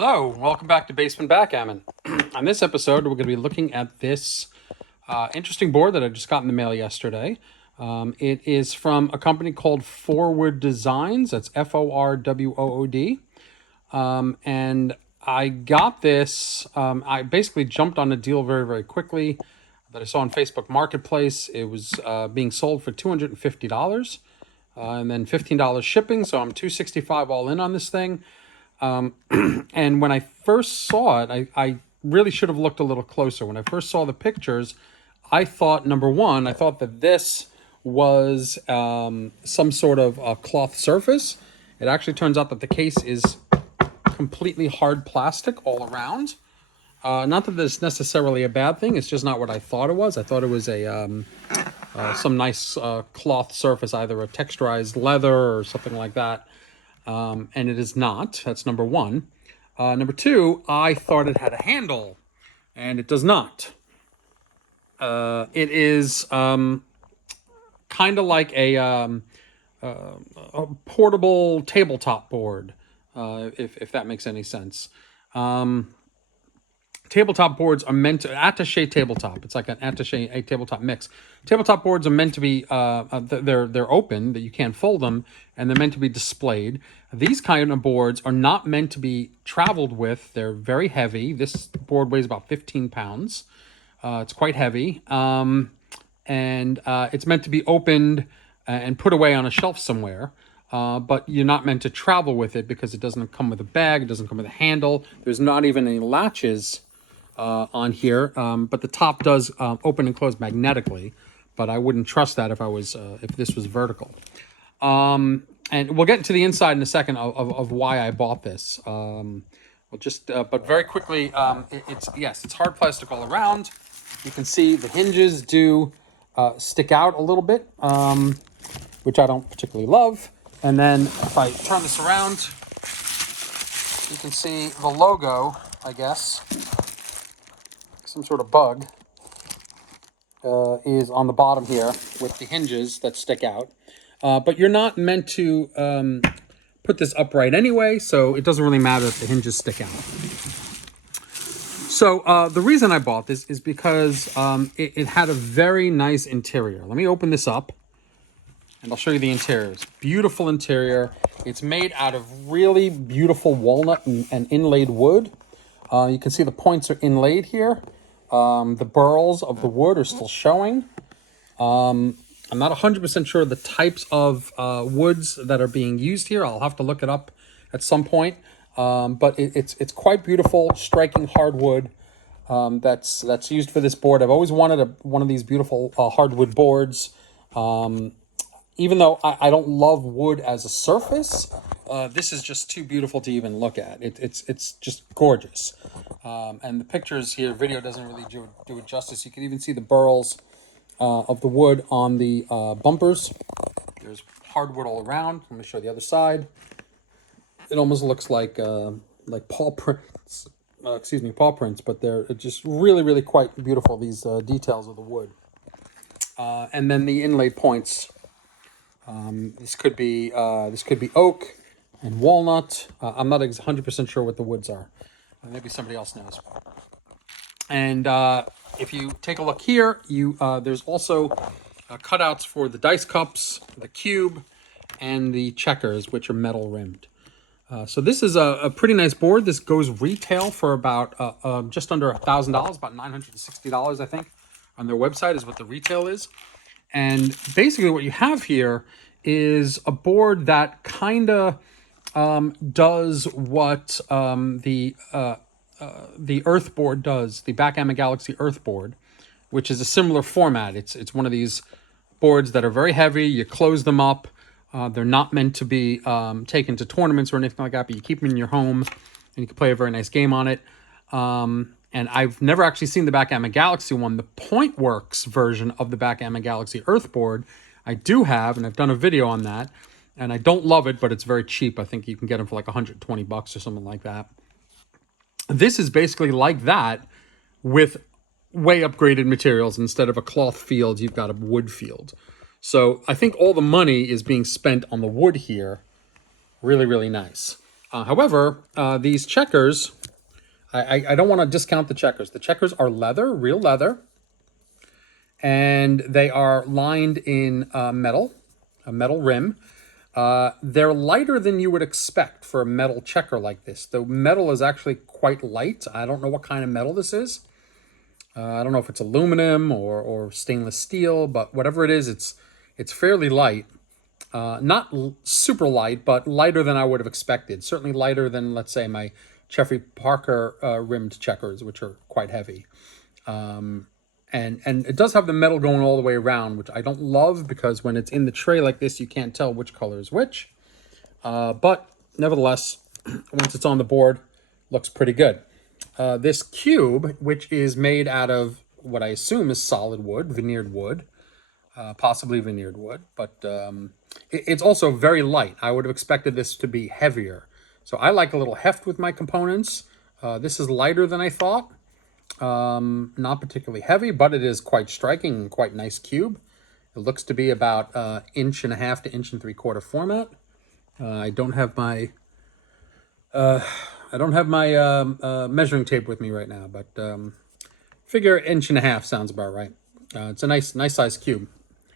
Hello, welcome back to Basement Backgammon. On this episode, we're going to be looking at this interesting board that I just got in the mail yesterday. It is from a company called Forwood Designs. That's Forwood. And I got this. I basically jumped on a deal very, very quickly that I saw on Facebook Marketplace. It was being sold for $250 and then $15 shipping. So I'm $265 all in on this thing. And when I first saw it, I really should have looked a little closer. When I first saw the pictures, I thought, number one, I thought that this was some sort of a cloth surface. It actually turns out that the case is completely hard plastic all around. Not that this is necessarily a bad thing. It's just not what I thought it was. I thought it was a some nice cloth surface, either a texturized leather or something like that. And it is not. That's number one. Number two, I thought it had a handle, and it does not. It is kind of like a portable tabletop board, if that makes any sense. Tabletop boards are meant to attaché tabletop. It's like an attaché a tabletop mix. Tabletop boards are meant to be they're open, that you can't fold them, and they're meant to be displayed. These kind of boards are not meant to be traveled with. They're very heavy. This board weighs about 15 pounds. It's quite heavy, and it's meant to be opened and put away on a shelf somewhere. But you're not meant to travel with it because it doesn't come with a bag. It doesn't come with a handle. There's not even any latches on here, but the top does open and close magnetically. But I wouldn't trust that if this was vertical. And we'll get into the inside in a second of why I bought this. But very quickly, it's hard plastic all around. You can see the hinges do stick out a little bit, which I don't particularly love. And then if I turn this around, you can see the logo, I guess, some sort of bug, is on the bottom here with the hinges that stick out. But you're not meant to put this upright anyway, so it doesn't really matter if the hinges stick out. So the reason I bought this is because it had a very nice interior. Let me open this up, and I'll show you the interior. It's beautiful interior. It's made out of really beautiful walnut and inlaid wood. You can see the points are inlaid here. The burls of the wood are still showing. I'm not 100% sure the types of woods that are being used here. I'll have to look it up at some point. But it's quite beautiful, striking hardwood that's used for this board. I've always wanted one of these beautiful hardwood boards. Even though I don't love wood as a surface, this is just too beautiful to even look at. It's just gorgeous. And the pictures here, video doesn't really do it justice. You can even see the burls of the wood on the bumpers. There's hardwood all around. Let me show the other side. It almost looks like paw prints. Paw prints, but they're just really, really quite beautiful, these details of the wood. And then the inlaid points. This could be oak and walnut. I'm not 100% sure what the woods are. Maybe somebody else knows. And if you take a look here, there's also cutouts for the dice cups, the cube, and the checkers, which are metal rimmed. So this is a pretty nice board. This goes retail for about just under $1,000, about $960, I think, on their website is what the retail is. And basically what you have here is a board that kind of does what the Earth board does, the Backgammon Galaxy Earth board, which is a similar format. It's one of these boards that are very heavy. You close them up. They're not meant to be taken to tournaments or anything like that, but you keep them in your home and you can play a very nice game on it. And I've never actually seen the Backgammon Galaxy one. The Pointworks version of the Backgammon Galaxy Earth board I do have, and I've done a video on that. And I don't love it, but it's very cheap. I think you can get them for like $120 or something like that. This is basically like that with way upgraded materials. Instead of a cloth field, you've got a wood field. So I think all the money is being spent on the wood here. Really, really nice. However, these checkers, I don't want to discount the checkers. The checkers are leather, real leather, and they are lined in metal, a metal rim. They're lighter than you would expect for a metal checker like this. The metal is actually quite light. I don't know what kind of metal this is. I don't know if it's aluminum or stainless steel, but whatever it is, it's fairly light. Not super light, but lighter than I would have expected. Certainly lighter than, let's say, my Jeffrey Parker rimmed checkers, which are quite heavy. And it does have the metal going all the way around, which I don't love because when it's in the tray like this, you can't tell which color is which. But nevertheless, once it's on the board, looks pretty good. This cube, which is made out of what I assume is solid wood, veneered wood, possibly veneered wood, but it's also very light. I would have expected this to be heavier. So I like a little heft with my components. This is lighter than I thought. Not particularly heavy, but it is quite striking and quite nice cube. It looks to be about 1.5 inches to 1.75 inches format. I don't have my measuring tape with me right now, but figure 1.5 inches sounds about right. It's a nice size cube,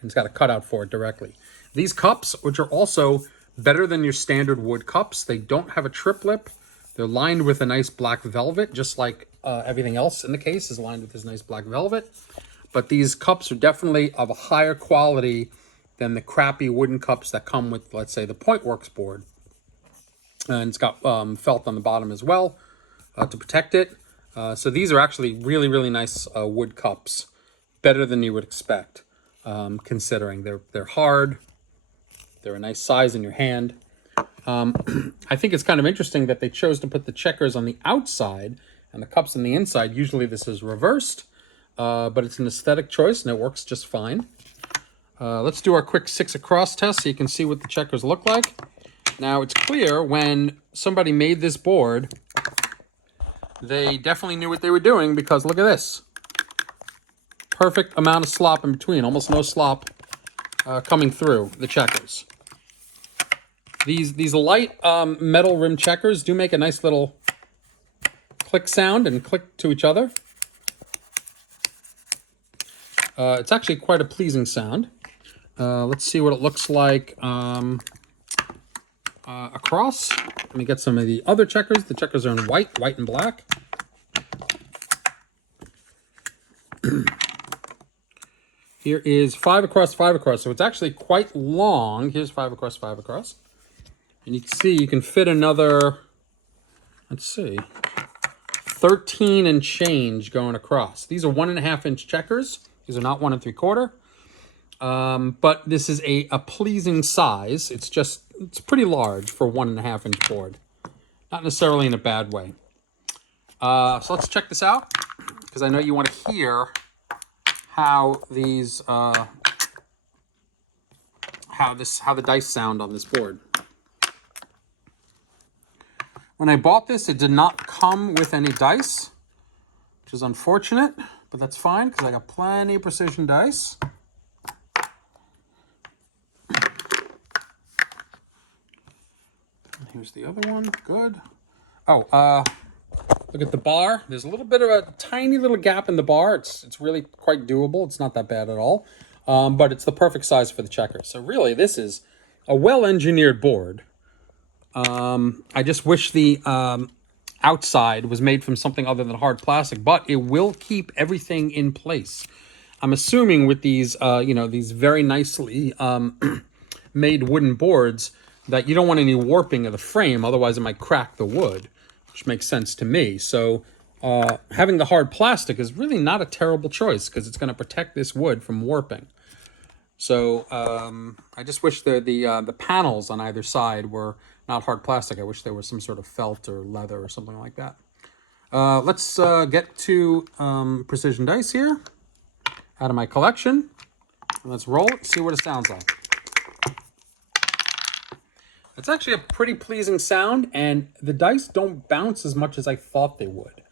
and it's got a cutout for it directly. These cups, which are also better than your standard wood cups, they don't have a trip lip. They're lined with a nice black velvet, just like everything else in the case is lined with this nice black velvet. But these cups are definitely of a higher quality than the crappy wooden cups that come with, let's say, the Pointworks board. And it's got felt on the bottom as well to protect it. So these are actually really, really nice wood cups, better than you would expect, considering they're hard. They're a nice size in your hand. I think it's kind of interesting that they chose to put the checkers on the outside and the cups on the inside. Usually this is reversed, but it's an aesthetic choice and it works just fine. Let's do our quick 6 across test so you can see what the checkers look like. Now, it's clear when somebody made this board, they definitely knew what they were doing because look at this. Perfect amount of slop in between, almost no slop coming through the checkers. These light metal rim checkers do make a nice little click sound and click to each other. It's actually quite a pleasing sound. Let's see what it looks like across. Let me get some of the other checkers. The checkers are in white and black. Here is 5 across, 5 across. So it's actually quite long. Here's 5 across, 5 across. And you can see you can fit another, let's see, 13 and change going across. These are 1.5 inch checkers. These are not 1 3/4. But this is a pleasing size. It's pretty large for 1.5 inch board. Not necessarily in a bad way. So let's check this out because I know you want to hear how these, how the dice sound on this board. When I bought this, it did not come with any dice, which is unfortunate, but that's fine because I got plenty of precision dice. Here's the other one. Good. Oh, look at the bar. There's a little bit of a tiny little gap in the bar. It's really quite doable. It's not that bad at all. But it's the perfect size for the checkers. So really, this is a well-engineered board. I just wish the outside was made from something other than hard plastic, but it will keep everything in place. I'm assuming with these, these very nicely made wooden boards that you don't want any warping of the frame, otherwise it might crack the wood, which makes sense to me. So having the hard plastic is really not a terrible choice because it's going to protect this wood from warping. So I just wish the panels on either side were not hard plastic. I wish there was some sort of felt or leather or something like that. Let's get to precision dice here out of my collection. Let's roll it, see what it sounds like. It's actually a pretty pleasing sound, and the dice don't bounce as much as I thought they would.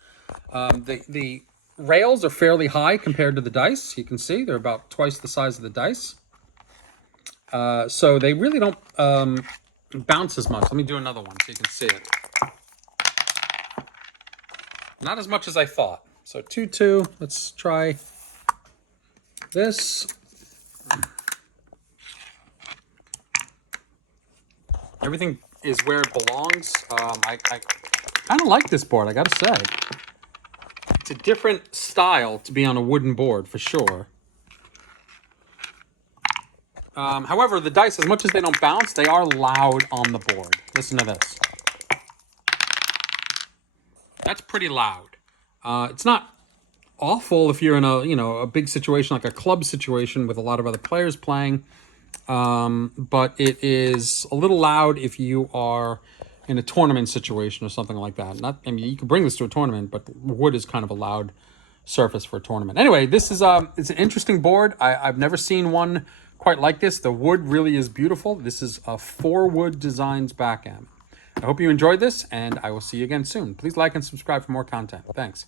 The rails are fairly high compared to the dice. You can see they're about twice the size of the dice. So they really don't bounce as much. Let me do another one so you can see it. Not as much as I thought. So 2-2. Let's try this. Everything is where it belongs. I kind of like this board, I gotta say. It's a different style to be on a wooden board, for sure. However, the dice, as much as they don't bounce, they are loud on the board. Listen to this. That's pretty loud. It's not awful if you're in a big situation like a club situation with a lot of other players playing. But it is a little loud if you are in a tournament situation or something like that. I mean, you can bring this to a tournament, but wood is kind of a loud surface for a tournament. Anyway, this is it's an interesting board. I've never seen one quite like this. The wood really is beautiful. This is a Forwood Designs Backgammon. I hope you enjoyed this, and I will see you again soon. Please like and subscribe for more content. Thanks.